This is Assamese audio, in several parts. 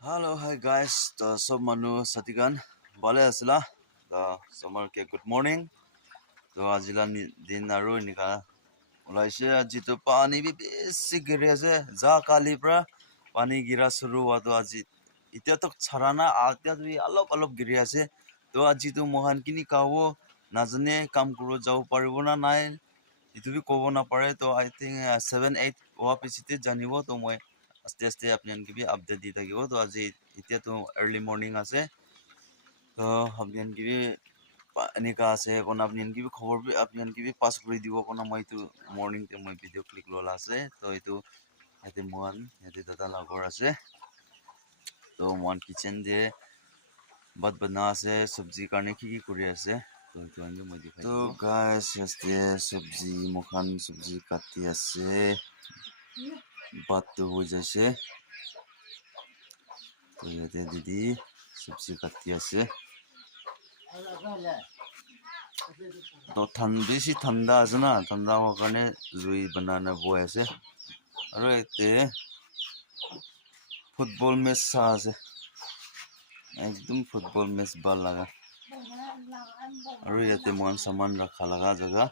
Hello, hi guys. Sob manu satikan bale asila. Somar ke good morning. Ajila din aru nika. Ulaise aji to pani bi besi giri ase. Ja kali pra pani gira suru wa to aji. Itya to charana atya to alop alop giri ase. To aji to mohan kini kawo najane kam kuro jau paribo na nai. Itu bi kobo na pare to I think 7-8 wa pisite janibo to moi aste aste apnian ki bi update di thakibo to aji itia to early morning ase to apnian ki bi enika ase kon apnian ki bi khobor bi apnian ki bi pass kori dibo kon moi tu morning te moi video click lola ase to itu ate mohan ate dada lagor ase to mohan kitchen de bat bana ase sabji karne ki kori ase to itu anje moi dikhai to guys este sabji mokhan sabji kati ase bat to ho jaise तो ये दीदी सब्जी काटती है तो बेसी ठंडा আছে না ঠান্ডা হওয়ার কারণে জুই বানানো বয় আছে আর এতে ফুটবল ম্যাচ আছে একদম ফুটবল ম্যাচ ভাল লাগা আর এতে মন সামান রাখা লাগা জায়গা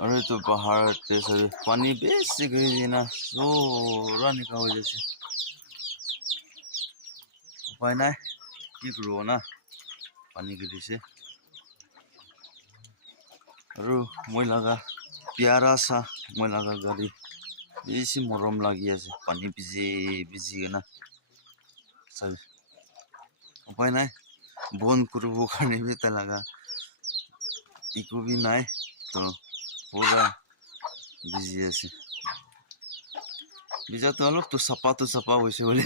আর তো পাহাড়তে সরি পানি বেশি গই দিনা জোরা নিকা হয়ে যাচ্ছে উপায় নাই কি করব না পানি গিরিছে আৰু মই লাগা প্যারা সা মই লাগা গাড়ি বেশি মরম লাগি আছে পানি ভিজে ভিজি না সব উপায় নাই বন করব কারণে বেতা লাগা ইকো বি নাই তো পুরা ভিজি আছে ভিজা তো অলপ তো সাপা হয়েছে বলে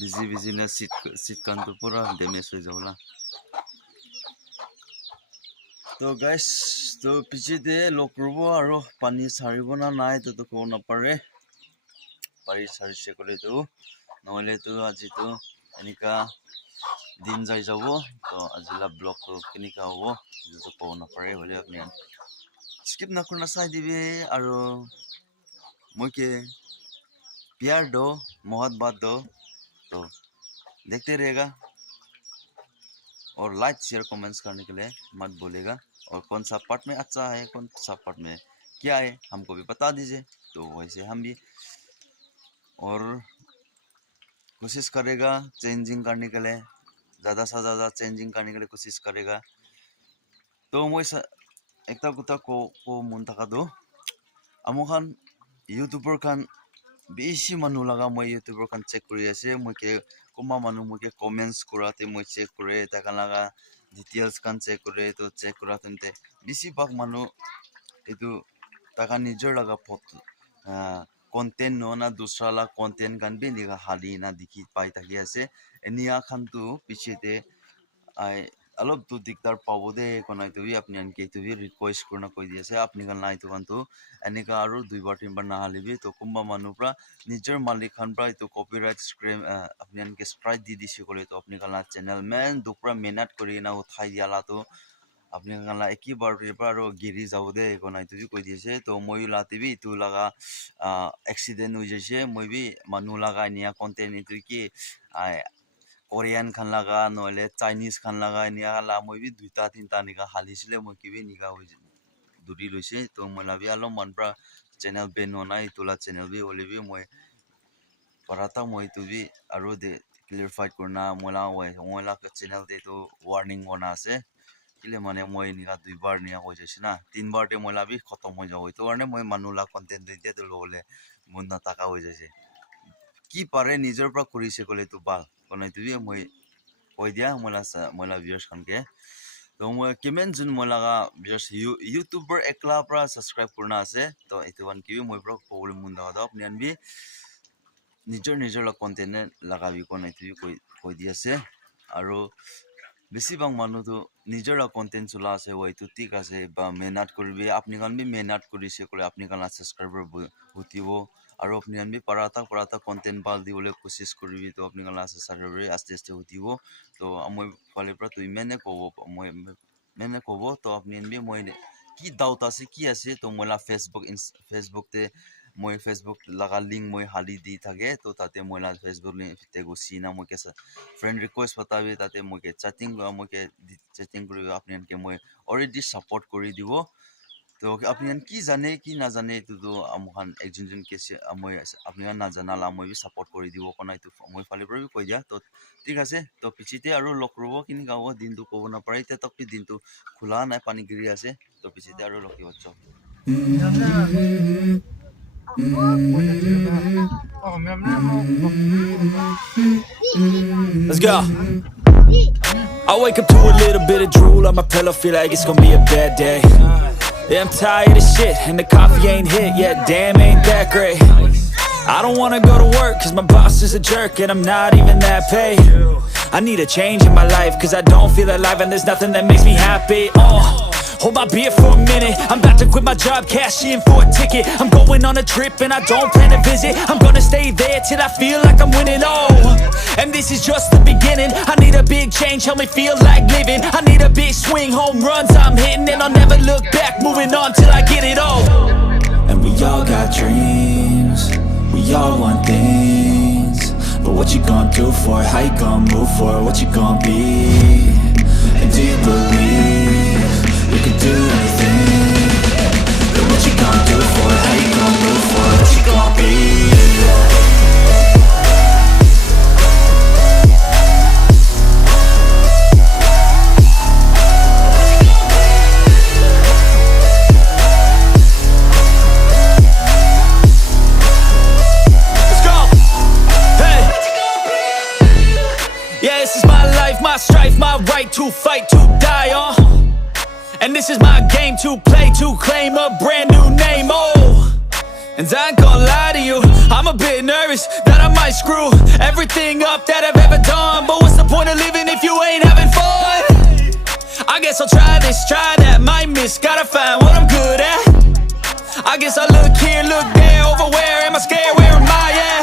ভিজি ভিজি না সিট কান তো পুরা ড্যামেজ হয়ে যাবলা তো গাইস তো পিছিতে লগ করব আৰু পানী সাৰিব না নাই তো ক'ব নাপাৰে পাৰি সাৰিছে ক'লে তো নহলে তো আজি তো এনেকা দিন যাই যাব তো আজিলা ব্লগ তো কেনেকা হ'ব তো ক'ব নাপাৰে বলে আপনি স্কিপ না কৰনা চাই দিবে আৰু মই কে प्यार दो मोहब्बत दो तो देखते रहेगा और लाइक शेयर कमेंट्स करने के लिए मत बोलेगा और कौन सा पार्ट में अच्छा है कौन सा पार्ट में क्या है हमको भी बता दीजिए तो वैसे हम भी और कोशिश करेगा चेंजिंग करने के लिए ज़्यादा से ज़्यादा चेंजिंग करने के लिए कोशिश करेगा तो मैं एक कुता को मन थका दो अमोखान यूट्यूबर खान বেশি মানুহ লাগা মই ইউটিউবৰ কান চেক কৰি আছে মই কে কোমা মানুহ মই কে কমেন্টস কৰাতে মই চেক কৰে তাকা লাগা ডিটেইলস কান চেক কৰে তো চেক কৰাতে বেশি ভাগ মানুহ এটো তাকা নিজৰ লাগা ফটো কন্টেন্ট না দুসরা লা কন্টেন্ট কান বি নিগা হালি না দেখি পাই থাকি আছে এনিয়া খান তো পিছেতে আই অলপ তো দিগদার পাবো দে কোনাই তো আপনি আনকে তো রিকোয়েস্ট করনা কই দিয়েছে আপনি কান নাই তো কান তো এনেকা আৰু দুইবাৰ তিনবাৰ না হালিবি তো কোনবা মানুহ প্ৰা নিজৰ মালিক খান প্রা তো কপিরাইট স্ক্রিম আপনি আনকে স্প্রাইট দি দিছে কলে তো আপনি কান চ্যানেল মেন দুপরা মেহনত কৰি না উঠাই দিয়ালা তো আপনি কান একইবাৰ প্ৰা আৰু গিৰি যাব দে কোনাই তো কই দিয়েছে তো মই লাতিবি তো লাগা এক্সিডেন্ট হৈ যাইছে মই বি মানুহ লাগা নিয়া কন্টেন্ট ইটো কি কোরিয়ান খান লাগা নহলে চাইনিজ খান লাগা নিয়া লা মই বি দুইটা তিনটা নিকা হালিছিলে মই কিবি নিকা হৈ দূরি লৈছে তো মই লাবি আলো মানপ্রা চ্যানেল বেন নাই তোলা চ্যানেল বি ওলিবি মই পরাতা মই তুবি আৰু দে ক্লিয়ারফাইড করনা মোলা চ্যানেল দে তো ওয়ার্নিং বনা আছে কিলে মানে মই নিকা দুইবার নিয়া হৈ যাইছে না তিনবার দে মই লাবি খতম হৈ যাব তো কারণে মই মানুলা কন্টেন্ট দিয়া তো ললে মন না টাকা হৈ যাইছে কি পারে নিজৰ পৰা কৰিছে কলে তো ভাল কোনাই তুবি মই কৈ দিয়া মোলা ভিউয়াৰ্স খানকে তো মই কিমান জন মই লাগা ভিউয়াৰ্স ইউটিউবৰ একলা পৰা সাবস্ক্ৰাইব কৰনা আছে তো এটো বান কি মই পৰা প্ৰবলেম মুন দাও আপনি আনবি নিজৰ কন্টেন্ট লাগাবি কোনাই তুবি কৈ দি আছে আৰু বেছিভাগ মানুহ তো নিজৰ কন্টেন্ট চলা আছে ওইটো ঠিক আছে বা মেহনত কৰিবি আপনি কান বি মেহনত কৰিছে কলে আপনি কান সাবস্ক্ৰাইবাৰ হতিব আৰু আপনি আনবি পাৰাতা কন্টেন্ট ভাল দিবলে কোশিশ কৰিবি তো আপনি কান সাবস্ক্ৰাইবাৰ আস্তে আস্তে হতিব তো মই ফালে পৰা তুই মেনে কব তো আপনি আনবি মই কি ডাউট আছে কি আছে তো মোলা ফেসবুক তে মই Facebook laga link moi hali di thage to tate moi la Facebook link te go sina moi ke friend request batabi tate moi ke chatting lo moi ke chatting kuri apni ke moi already support kuri dibo to apni ki jane ki na jane to do amhan ekjon jon ke moi apni na jana la moi bi support kuri dibo kona to moi phale pro bi koi dia to ঠিক আছে তো পিছিতে আৰু লক ৰব কিনি গাও দিনটো কব না পাৰি তে তক দিনটো খোলা নাই পানী গিৰি আছে তো পিছিতে আৰু lucky বচ্চ Let's go. I wake up to a little bit of drool on my pillow, feel like it's gonna be a bad day. Yeah, I'm tired of shit, and the coffee ain't hit yet, damn, ain't that great. I don't wanna go to work, cause my boss is a jerk, and I'm not even that paid. I need a change in my life, cause I don't feel alive, and there's nothing that makes me happy. Hold my beer for a minute, I'm about to quit my job, cash in for a ticket. I'm going on a trip and I don't plan to visit. I'm gonna stay there till I feel like I'm winning, and this is just the beginning. I need a big change, help me feel like living. I need a big swing, home runs I'm hitting, and I'll never look back, moving on till I get it all. And we all got dreams, we all want things, but what you gonna do for it? How you gonna move for it? What you gonna be? And do you believe you can do anything? But what you gonna do for it? How you gonna move for it? What you gonna be? My strife, my right to fight, to die on. And this is my game to play, to claim a brand new name, And I ain't gonna lie to you, I'm a bit nervous that I might screw everything up that I've ever done. But what's the point of living if you ain't having fun? I guess I'll try this, try that, might miss, gotta find what I'm good at. I guess I look here, look there, over where am I scared, where am I at?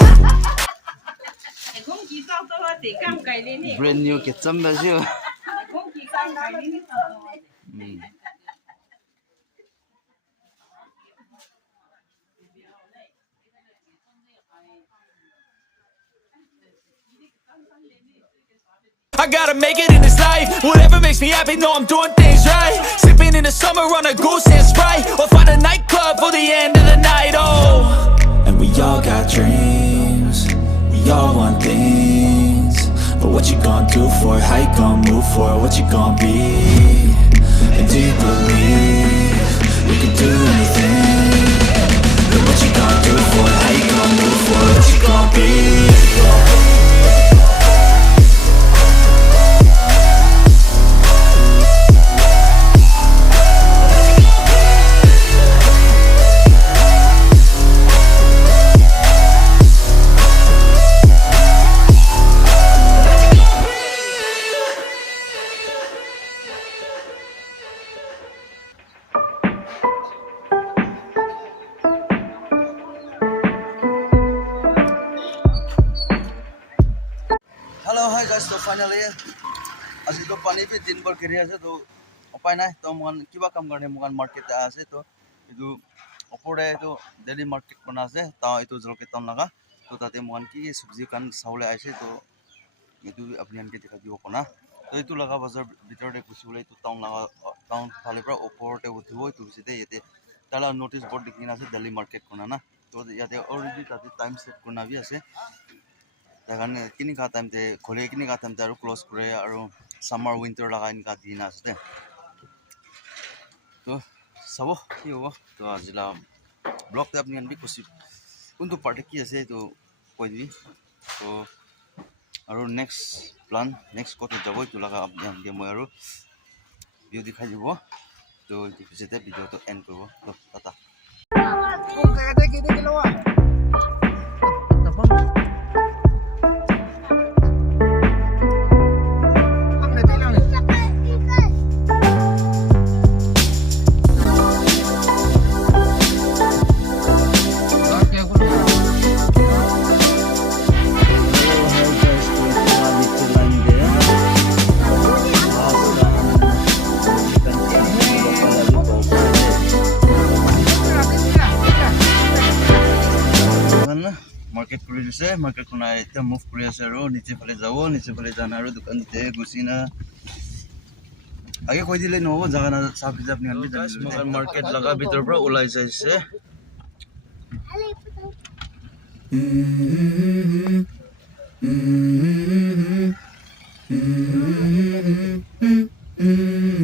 brand new kitchen ba siya I gotta make it in this life, whatever makes me happy, know I'm doing things right. Sipping in the summer on a goose and Sprite, or find a nightclub for the end of the night, And we all got dreams, we all want things, but what you gonna do for it? How you gonna move for it? What you gonna be? And do you believe you can do anything? But what you gonna do for it? How you gonna move for it? What you gonna be? Hi guys, so finally আজি তো পানী পি দিন ভৰ ঘেৰি আছে তো উপায় নাই তো মন কিবা কাম কাৰণে মন মাৰ্কেট আছে তো এটো ওপৰে এটো দিল্লী মাৰ্কেট বনা আছে তা এটো জলকে টাউন লাগা তো তাতে মন কি সবজি কান চাউলে আছে তো এটো আপনি আনকে দেখা দিব কোনা তো এটো লাগা বাজাৰ ভিতৰতে গুছিবলৈ তো টাউন লাগা টাউন ফালে পৰা ওপৰতে উঠিব এটো বিতে ইয়াতে তালা নোটিস বোৰ্ড দেখিনা আছে দিল্লী মাৰ্কেট কোনা না তো ইয়াতে অলৰেডি তাতে টাইম সেট কোনা বি আছে তাকাৰণে কিনি কা টাইম তে খলে কিনি কা টাইম তে আৰু ক্লোজ কৰে আৰু সামাৰ উইন্টাৰ লাগাই কা দিন আছে তো সব কি হ'ব তো আজিলা ব্লগতে আপনি আনবি খুশি কোনটো পাৰ্টি কি আছে তো কৈ দিবি তো আৰু নেক্সট প্লান নেক্সট কত যাব তো লাগা আপনি আনকে মই আৰু ভিডিও দেখাই দিব তো পিছতে ভিডিওটো এন্ড কৰিব তো Tata ase market kona eta move kuri ase aro niche phale jabo niche phale jana aro dukan te gusina age koi dile no jaga na sab jab ni anbi jani market laga bitor pra ulai jaise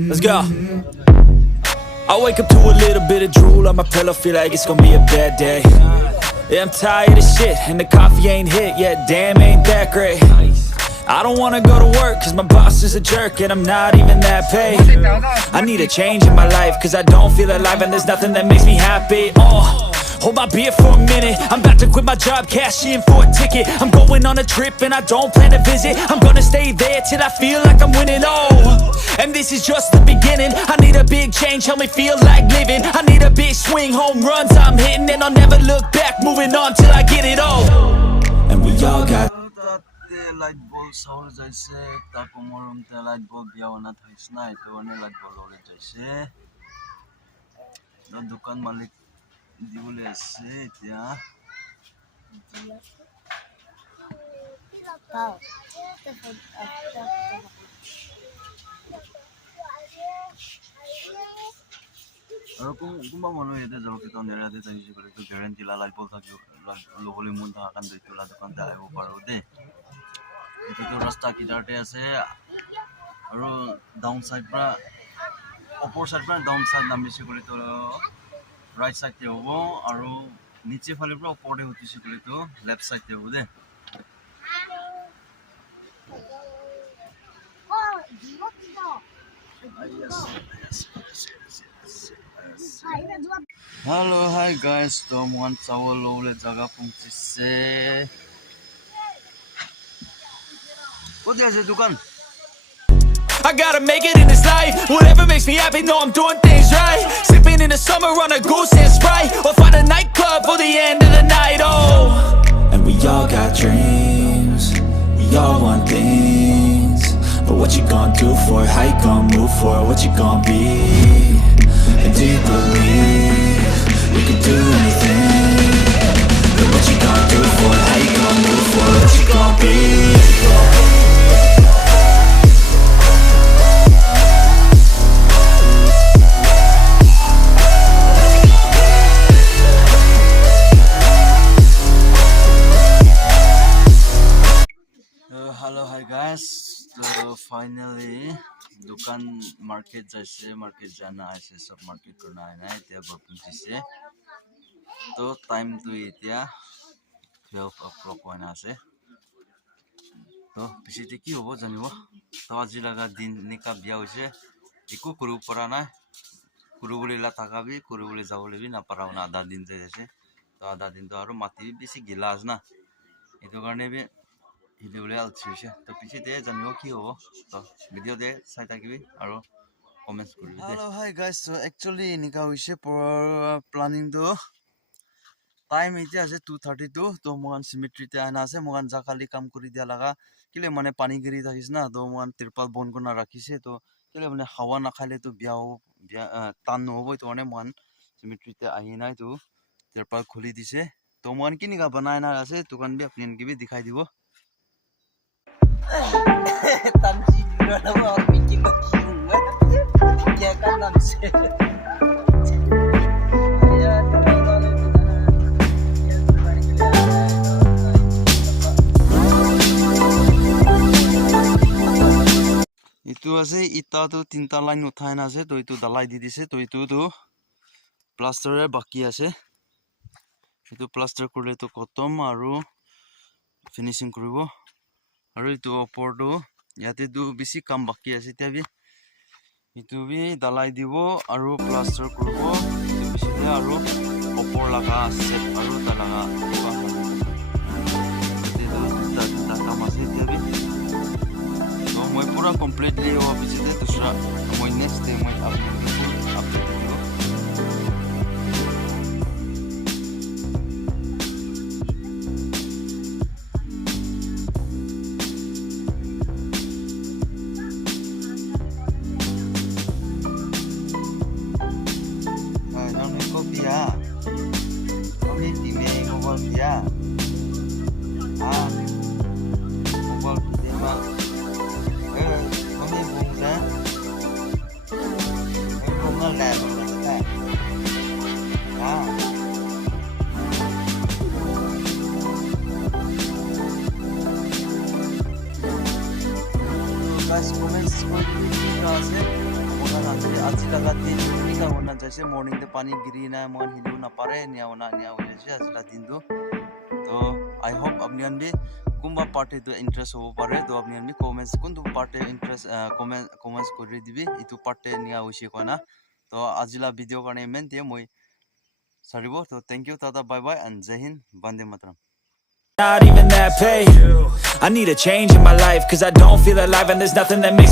Let's go. I wake up to a little bit of drool on my pillow, feel like it's gonna be a bad day. Yeah, I'm tired of shit, and the coffee ain't hit yet, damn, ain't that great. I don't wanna go to work, cause my boss is a jerk, and I'm not even that paid. I need a change in my life, cause I don't feel alive, and there's nothing that makes me happy. Hold my beer for a minute, I'm about to quit my job, cash in for a ticket. I'm going on a trip and I don't plan to visit. I'm gonna stay there till I feel like I'm winning, and this is just the beginning. I need a big change, help me feel like living. I need a big swing, home runs I'm hitting, and I'll never look back, moving on till I get it all. And we all got light bulb soul jaise ta komorum te light bulb biawana thaisna eto ane light bulb ole jaise no dukan malik dibole ase etia aro kumba manu ete Jalukie to nera de taisi kore to guarantee la light bulb thakyo lohole mun tha kan de tola dukan ta aibo paro de eto to rasta kidarte ase aro downside pra upper side pra downside namisi kore to right side te hobo aro niche phale pra upper de hotisi kore to left side te hobo de Hello, hi guys. Tom one chawal lole jaga pungchise. What is the dukan? I gotta make it in this life. Whatever makes me happy, know I'm doing things right. Sipping in the summer on a goose and Sprite, or find a nightclub for the end of the night. And we all got dreams, we all want things, but what you gonna do for it? How you gonna move for it? What you gonna be? And do you believe we could do anything? But what you gonna do for it? How you gonna move for it? What you gonna be? Hello, hi guys. So finally, dukan market jaise market jana aise sab market karna aina hai tia bapun jise. To time to itia 12 o'clock hoina ase. To pisite ki hobo janibo. To aji laga din nika biya hoise. Iko kuru para nai. Kuru bole la thakabi kuru bole jabole bi na para na adha din jaise. To adha din to aro mati bisi gila asna. Eto karne bi Hilulal chise to piche de janyo ki hobo to video de sai takibi aro comments koribi de. Hello, hi guys. So actually nika hoise for planning do time ite ase 2:32 to mohan symmetry te ana ase mohan jakali kam kori dia laga kile mane pani giri thakis na to mohan tirpal bon kona rakhise to kile mane hawa na khale to bia ho tan no hobo to mane mohan symmetry te ahina to tirpal kholi dise to mohan kini ka banai na ase tukan bi apni ki bi dikhai dibo. Tanji juga nama orang bikin bingung ya kan nanti itu ase ita tu tinta line uthai na ase to itu dalai di dise to itu tu plaster baki ase itu plaster korle to kotom aru finishing koribo. Aru itu opor do yate du bisi kam baki ase tabi itu bi dalai dibo aru plaster koribo itu bisile aru opor laga set aru talaga ta kam ase tabi no moi pura completely ho bisile dusra moi next day moi upload koribo. আজি laga din kita ona jaise morning de pani giri na mon hilu na pare nia ona nia hoje আজি la din do to I hope apni an bi kumba party to interest hobo pare to apni an bi comments kuntu party interest comments kori dibi itu party nia hoise kona to আজি la video karone men te moi saribo to thank you tata bye bye and jai hind bande mataram. Not even that paid. I need a change in my life, cause I don't feel alive and there's nothing that makes